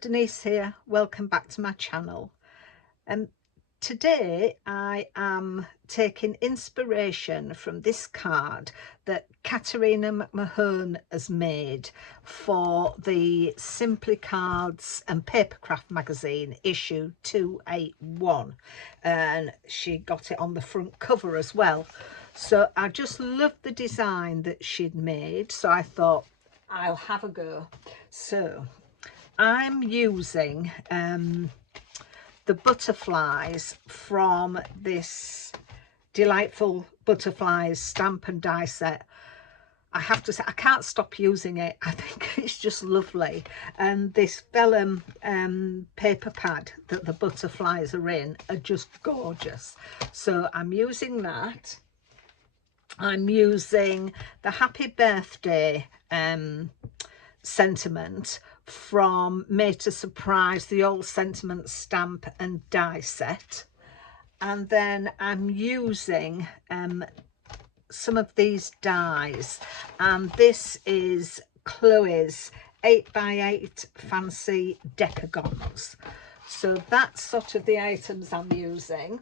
Denise here. Welcome back to my channel. Today I am taking inspiration from this card that Katerina McMahon has made for the Simply Cards and Papercraft magazine issue 281, and she got it on the front cover as well. So I just loved the design that she'd made, so I thought I'll have a go. So I'm using the butterflies from this Delightful Butterflies stamp and die set. I have to say, I can't stop using it. I think it's just lovely. And this vellum paper pad that the butterflies are in are just gorgeous. So I'm using that. I'm using the happy birthday sentiment from Made to Surprise, the old sentiment stamp and die set. And then I'm using some of these dies, and this is Chloe's 8x8 fancy Decagons. So that's sort of the items I'm using.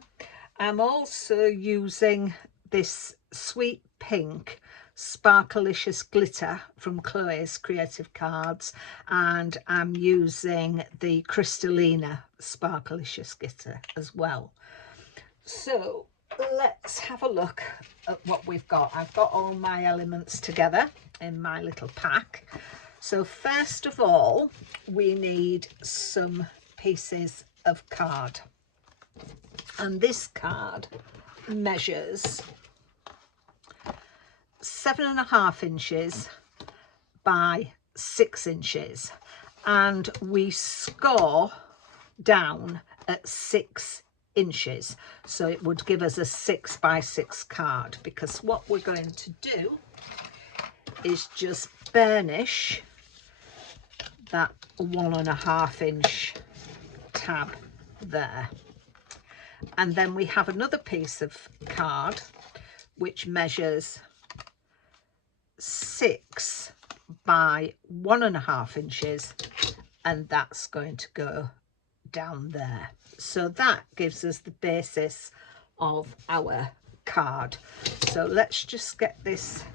I'm also using this sweet pink Sparkelicious glitter from Chloe's Creative Cards, and I'm using the Crystallina Sparkelicious glitter as well. So let's have a look at what we've got. I've got all my elements together in my little pack. So first of all, we need some pieces of card, and this card measures 7.5 inches by 6 inches, and we score down at 6 inches, so it would give us a 6x6 card, because what we're going to do is just burnish that 1.5 inch tab there. And then we have another piece of card which measures 6 by 1.5 inches, and that's going to go down there. So that gives us the basis of our card. So let's just get this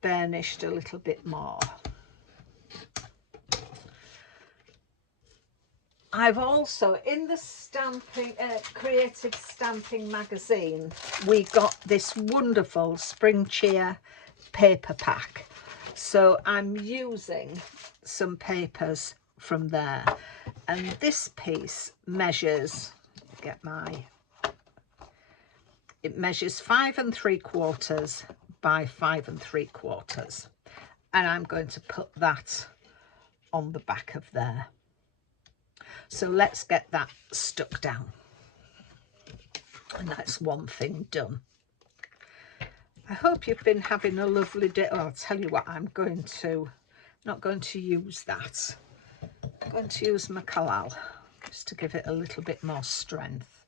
burnished a little bit more. I've also, in the stamping creative stamping magazine, we got this wonderful Spring Cheer paper pack. So I'm using some papers from there, and this piece measures, it measures 5 3/4 by 5 3/4, and I'm going to put that on the back of there. So let's get that stuck down, and that's one thing done. I hope you've been having a lovely day. Oh, I'll tell you what, I'm not going to use that. I'm going to use my collal just to give it a little bit more strength.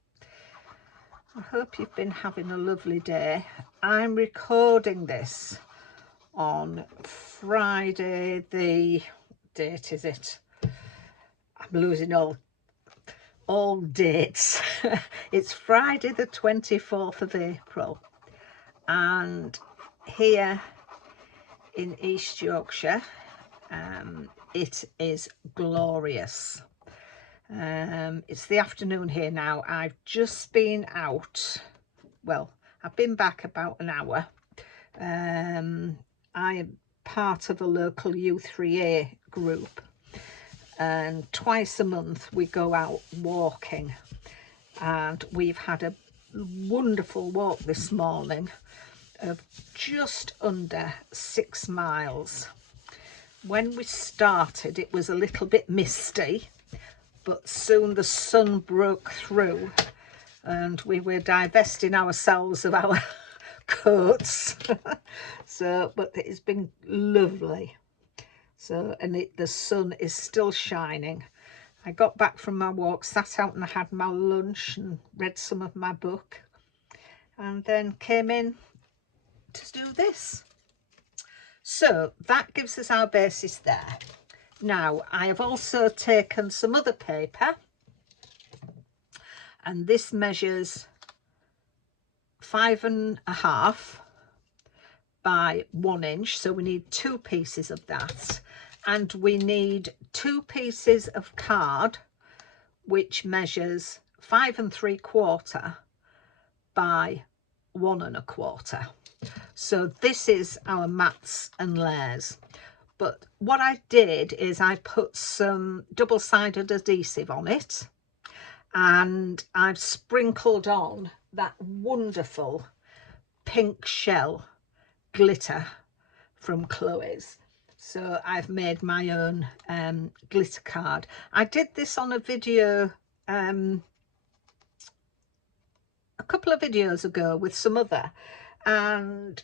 I hope you've been having a lovely day. I'm recording this on Friday, the date is it? I'm losing all dates. It's Friday the 24th of April, and here in East Yorkshire it is glorious. It's the afternoon here now. I've just been out, well, I've been back about an hour. I am part of a local U3A group, and twice a month we go out walking, and we've had a wonderful walk this morning of just under 6 miles. When we started, it was a little bit misty, but soon the sun broke through and we were divesting ourselves of our coats. So, but it's been lovely. So, and the sun is still shining. I got back from my walk, sat out and I had my lunch and read some of my book, and then came in to do this. So that gives us our basis there. Now I have also taken some other paper, and this measures 5.5 by 1 inch, so we need 2 pieces of that, and we need 2 pieces of card which measures 5.75 by 1.25. So this is our mats and layers. But what I did is I put some double-sided adhesive on it, and I've sprinkled on that wonderful pink shell glitter from Chloe's. So I've made my own glitter card. I did this on a video a couple of videos ago with some other, and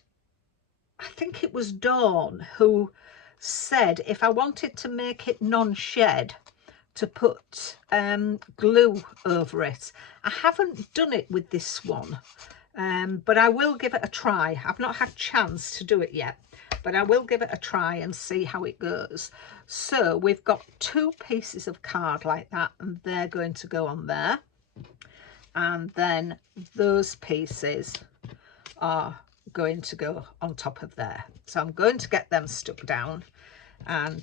I think it was Dawn who said if I wanted to make it non-shed to put glue over it. I haven't done it with this one, but I will give it a try. I've not had a chance to do it yet, but I will give it a try and see how it goes. So we've got 2 pieces of card like that, and they're going to go on there, and then those pieces are going to go on top of there. So I'm going to get them stuck down, and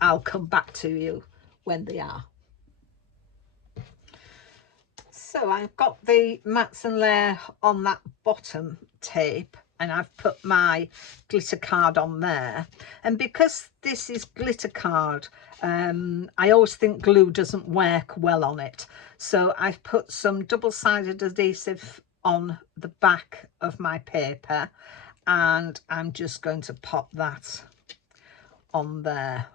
I'll come back to you when they are. So I've got the mats and layer on that bottom tape, and I've put my glitter card on there, and because this is glitter card, I always think glue doesn't work well on it, so I've put some double-sided adhesive on the back of my paper, and I'm just going to pop that on there.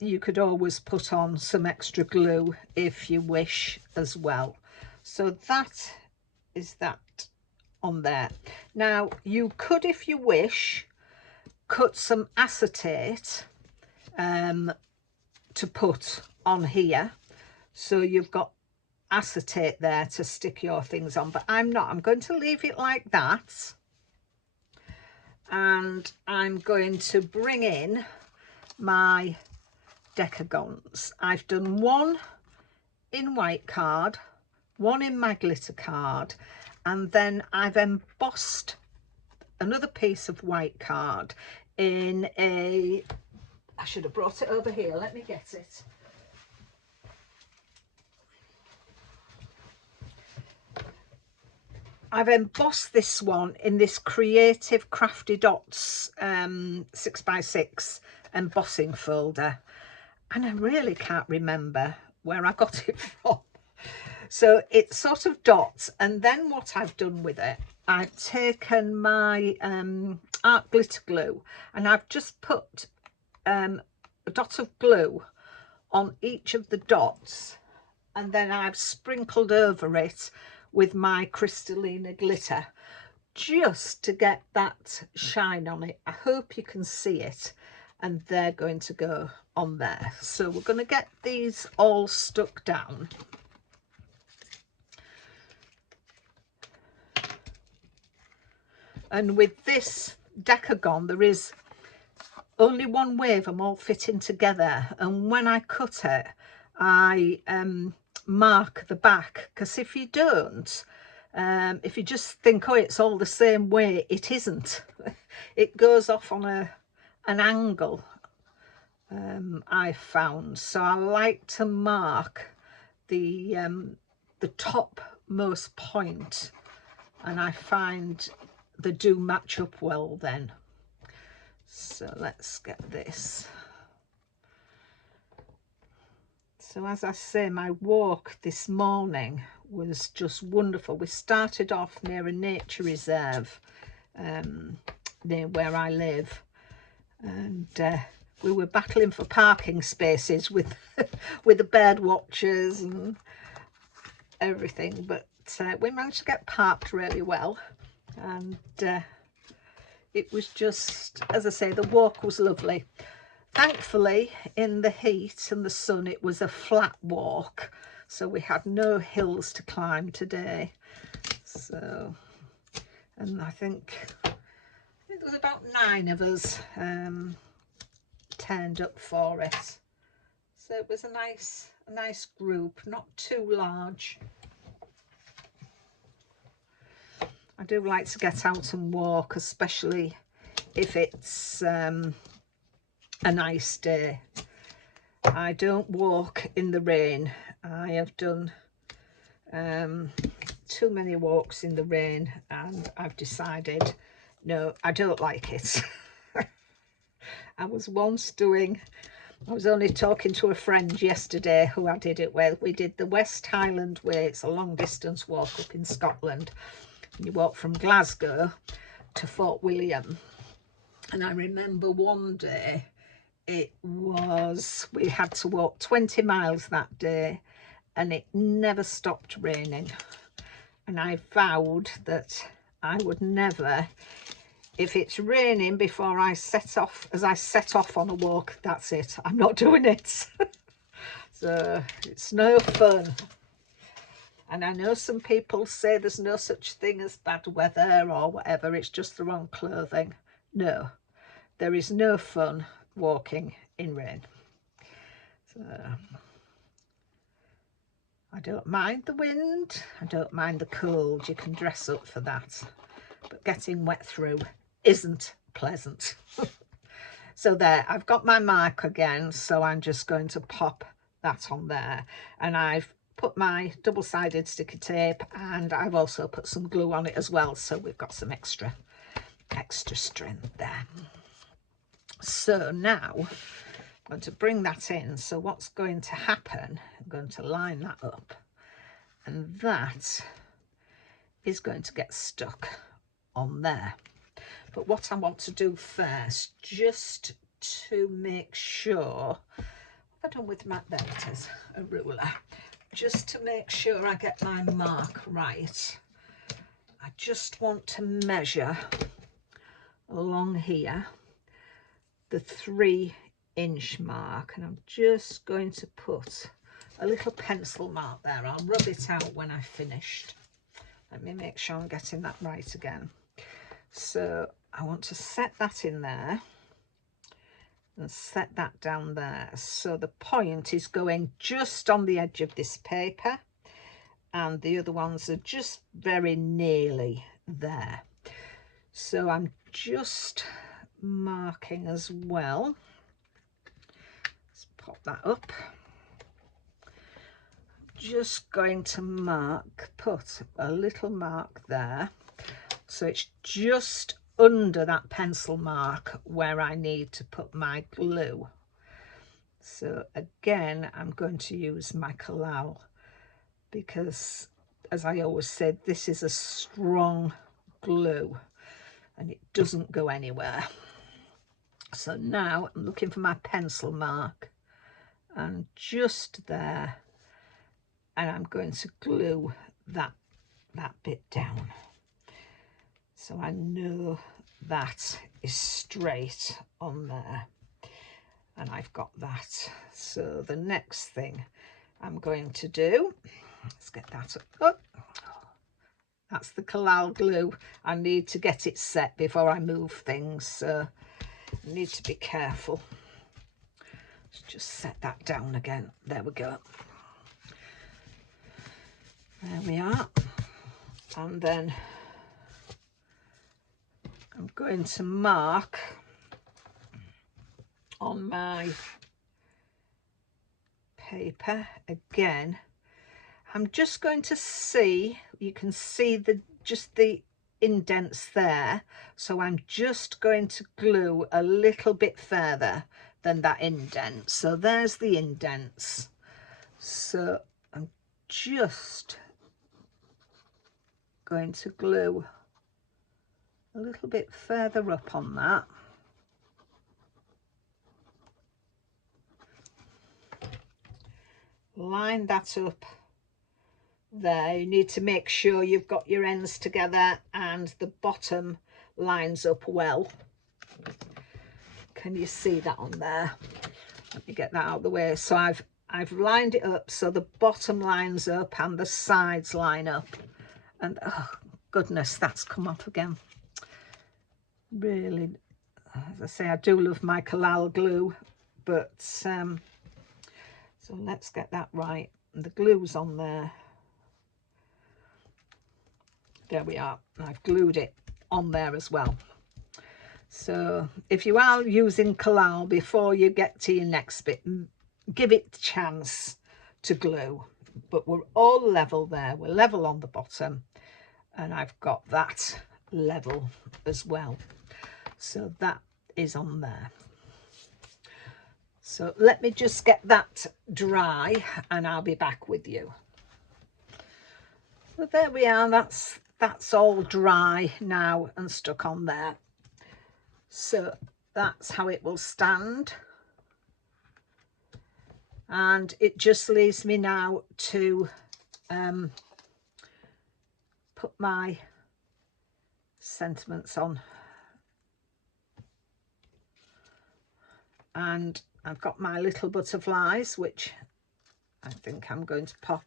You could always put on some extra glue if you wish as well. So that is that on there. Now you could, if you wish, cut some acetate to put on here, so you've got acetate there to stick your things on, but I'm not. I'm going to leave it like that, and I'm going to bring in my Decagons. I've done one in white card, one in my glitter card, and then I've embossed another piece of white card in a, I should have brought it over here, let me get it. I've embossed this one in this Creative Crafty Dots 6x6 embossing folder, and I really can't remember where I got it from. So it's sort of dots, and then what I've done with it, I've taken my art glitter glue, and I've just put a dot of glue on each of the dots, and then I've sprinkled over it with my Crystallina glitter just to get that shine on it. I hope you can see it, and they're going to go on there. So we're going to get these all stuck down. And with this Decagon, there is only one way of them all fitting together, and when I cut it, I mark the back, because if you don't, if you just think, oh, it's all the same way, it isn't. It goes off on an angle, I found. So I like to mark the topmost point, and I find they do match up well then. So let's get this. So as I say, my walk this morning was just wonderful. We started off near a nature reserve near where I live, and we were battling for parking spaces with with the bird watchers and everything, but we managed to get parked really well, and it was just, as I say, the walk was lovely. Thankfully, in the heat and the sun, it was a flat walk, so we had no hills to climb today. So, and I think there was about 9 of us turned up for it. So it was a nice group, not too large. I do like to get out and walk, especially if it's a nice day. I don't walk in the rain. I have done too many walks in the rain, and I've decided, no, I don't like it. I was only talking to a friend yesterday who I did it with. We did the West Highland Way. It's a long distance walk up in Scotland. You walk from Glasgow to Fort William. And I remember one day we had to walk 20 miles that day, and it never stopped raining. And I vowed that I would never, if it's raining before I set off, as I set off on a walk, that's it. I'm not doing it. So it's no fun. And I know some people say there's no such thing as bad weather or whatever, it's just the wrong clothing. No, there is no fun walking in rain. So I don't mind the wind, I don't mind the cold, you can dress up for that. But getting wet through isn't pleasant. So there, I've got my mark again, so I'm just going to pop that on there. And I've put my double-sided sticky tape, and I've also put some glue on it as well, so we've got some extra strength there. So now I'm going to bring that in. So what's going to happen, I'm going to line that up, and that is going to get stuck on there. But what I want to do first, just to make sure, what have I done with my, there it is, a ruler, just to make sure I get my mark right, I just want to measure along here the 3-inch mark, and I'm just going to put a little pencil mark there. I'll rub it out when I've finished. Let me make sure I'm getting that right again. So I want to set that in there and set that down there. So the point is going just on the edge of this paper, and the other ones are just very nearly there. So I'm just marking as well. Let's pop that up. Just going to put a little mark there, so it's just under that pencil mark where I need to put my glue. So again, I'm going to use my Collal, because as I always said, this is a strong glue and it doesn't go anywhere. So now I'm looking for my pencil mark, and just there, and I'm going to glue that bit down, so I know that is straight on there, and I've got that. So the next thing I'm going to do, let's get that up. That's the Collal glue. I need to get it set before I move things, so I need to be careful. Let's just set that down again. There we go. There we are. And then I'm going to mark on my paper again. I'm just going to see, you can see just the indents there, so I'm just going to glue a little bit further than that indent. So there's the indents, so I'm just going to glue a little bit further up on that. Line that up there. You need to make sure you've got your ends together and the bottom lines up well. Can you see that on there? Let me get that out of the way. So I've lined it up so the bottom lines up and the sides line up, and oh goodness, that's come off again. Really, as I say, I do love my Collal glue. but so let's get that right. The glue's on there. There we are. I've glued it on there as well. So if you are using collal before you get to your next bit, give it a chance to glue. But we're all level there. We're level on the bottom, and I've got that level as well. So that is on there. So let me just get that dry and I'll be back with you. So there we are. That's all dry now and stuck on there. So that's how it will stand. And it just leaves me now to put my sentiments on. And I've got my little butterflies, which I think I'm going to pop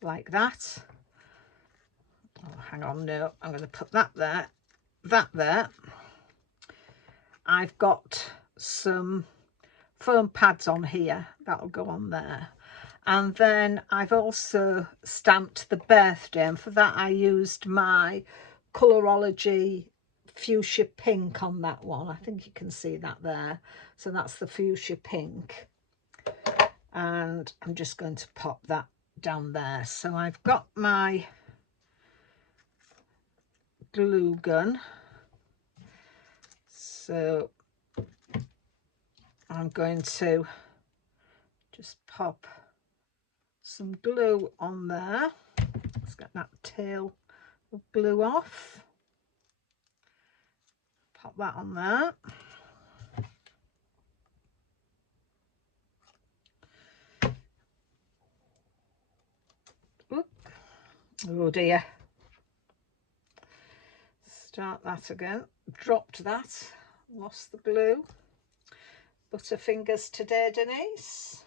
like that. Oh, hang on, no, I'm going to put that there, that there. I've got some foam pads on here, that'll go on there. And then I've also stamped the birthday, and for that I used my Colourology fuchsia pink on that one. I think you can see that there. So that's the fuchsia pink. And I'm just going to pop that down there. So I've got my glue gun. So I'm going to just pop some glue on there. Let's get that tail of glue off. Pop that on there. Oop. Oh dear. Start that again. Dropped that. Lost the glue. Butterfingers today, Denise.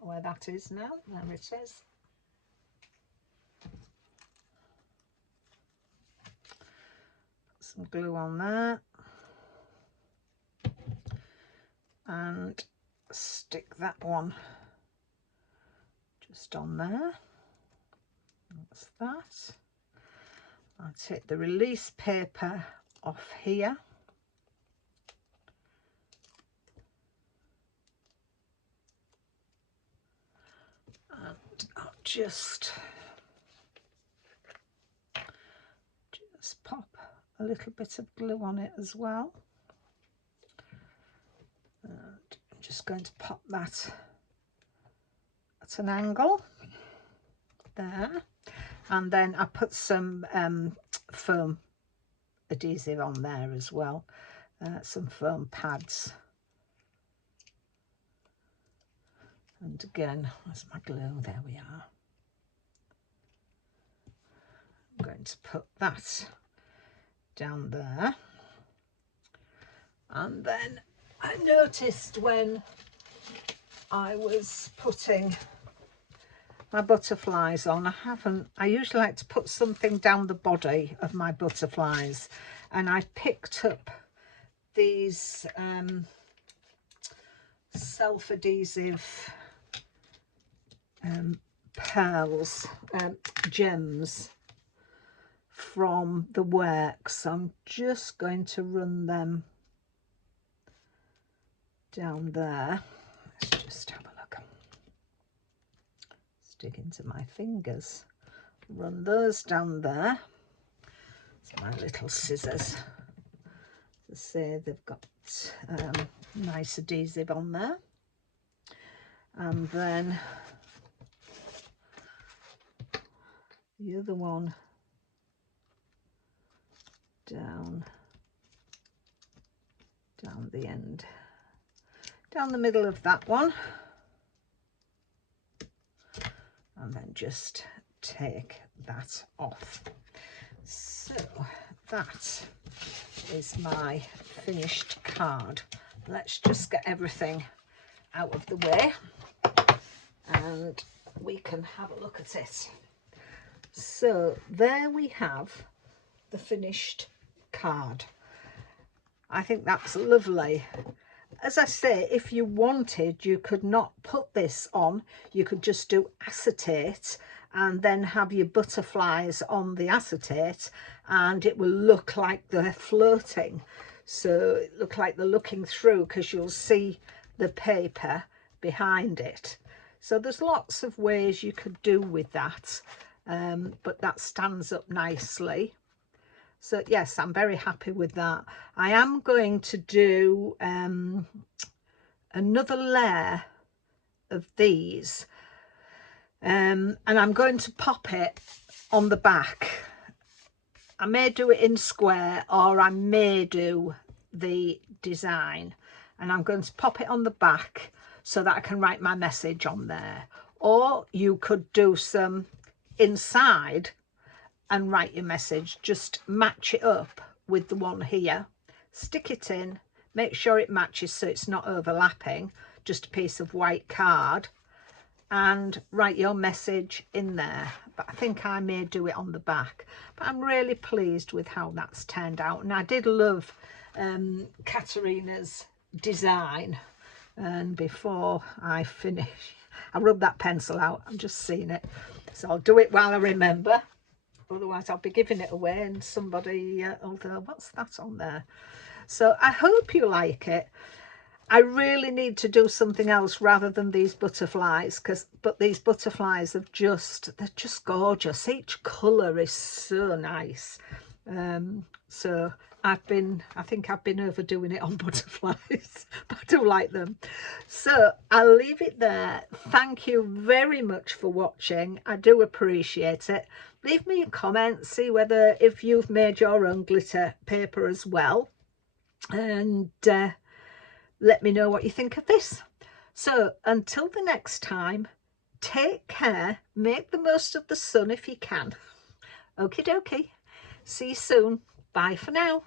Where that is now. There it is. Put some glue on there. And stick that one just on there. That's that. I'll take the release paper off here. And I'll just pop a little bit of glue on it as well. And I'm just going to pop that at an angle there. And then I put some foam adhesive on there as well, some foam pads. And again, where's my glue? There we are. I'm going to put that down there. And then I noticed when I was putting my butterflies on, I usually like to put something down the body of my butterflies, and I picked up these self-adhesive pearls, gems from the works. I'm just going to run them down there. Let's just have a look. Stick into my fingers, run those down there. It's my little scissors. As I say, they've got nice adhesive on there. And then the other one down the end, down the middle of that one. And then just take that off. So that is my finished card. Let's just get everything out of the way and we can have a look at it. So there we have the finished card. I think that's lovely. as I say, if you wanted, you could not put this on. You could just do acetate and then have your butterflies on the acetate, and it will look like they're floating. So it look like they're looking through, because you'll see the paper behind it. So there's lots of ways you could do with that, but that stands up nicely. So yes, I'm very happy with that. I am going to do another layer of these, and I'm going to pop it on the back. I may do it in square, or I may do the design, and I'm going to pop it on the back so that I can write my message on there. Or you could do some inside and write your message. Just match it up with the one here, stick it in, make sure it matches so it's not overlapping, just a piece of white card, and write your message in there. But I think I may do it on the back. But I'm really pleased with how that's turned out, and I did love Katerina's design. And before I finish, I rubbed that pencil out, I'm just seeing it, so I'll do it while I remember, otherwise I'll be giving it away and somebody will go, what's that on there? So I hope you like it. I really need to do something else rather than these butterflies, but these butterflies have they're just gorgeous. Each colour is so nice. So I think I've been overdoing it on butterflies, but I do like them. So I'll leave it there. Thank you very much for watching. I do appreciate it. Leave me a comment, see whether if you've made your own glitter paper as well, and let me know what you think of this. So until the next time, take care, make the most of the sun if you can. Okie dokie. See you soon. Bye for now.